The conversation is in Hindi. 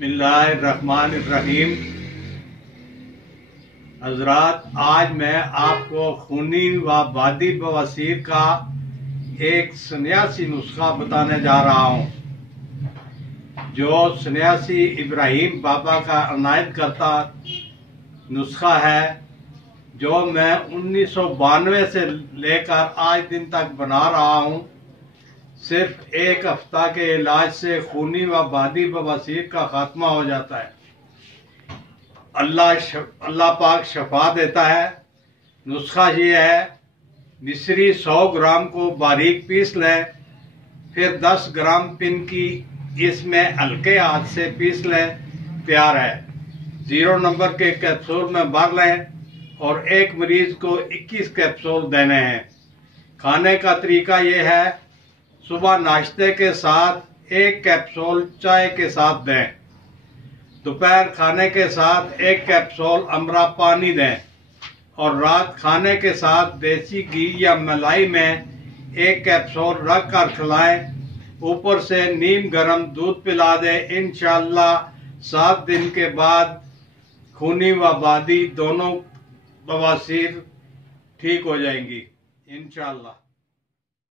बिस्मिल्लाहिर्रहमानिर्रहीम। हजरात, आज मैं आपको खूनी व बादी बवासीर का एक सन्यासी नुस्खा बताने जा रहा हूँ, जो सन्यासी इब्राहिम बाबा का अनायत करता नुस्खा है, जो मैं 1992 से लेकर आज दिन तक बना रहा हूँ। सिर्फ एक हफ्ता के इलाज से खूनी व बादी बवासीर का खात्मा हो जाता है। अल्लाह पाक शफा देता है। नुस्खा ये है, मिश्री 100 ग्राम को बारीक पीस लें, फिर 10 ग्राम पिन की इसमें हल्के हाथ से पीस लें, तैयार है। 0 नंबर के कैप्सूल में भर लें और एक मरीज को 21 कैप्सूल देने हैं। खाने का तरीका ये है, सुबह नाश्ते के साथ 1 कैप्सूल चाय के साथ दें, दोपहर खाने के साथ 1 कैप्सूल अमरा पानी दें और रात खाने के साथ देसी घी या मलाई में 1 कैप्सूल रख कर खिलाएं। ऊपर से नीम गर्म दूध पिला दें। इंशाअल्लाह 7 दिन के बाद खूनी व बादी दोनों बवासीर ठीक हो जाएंगी इंशाअल्लाह।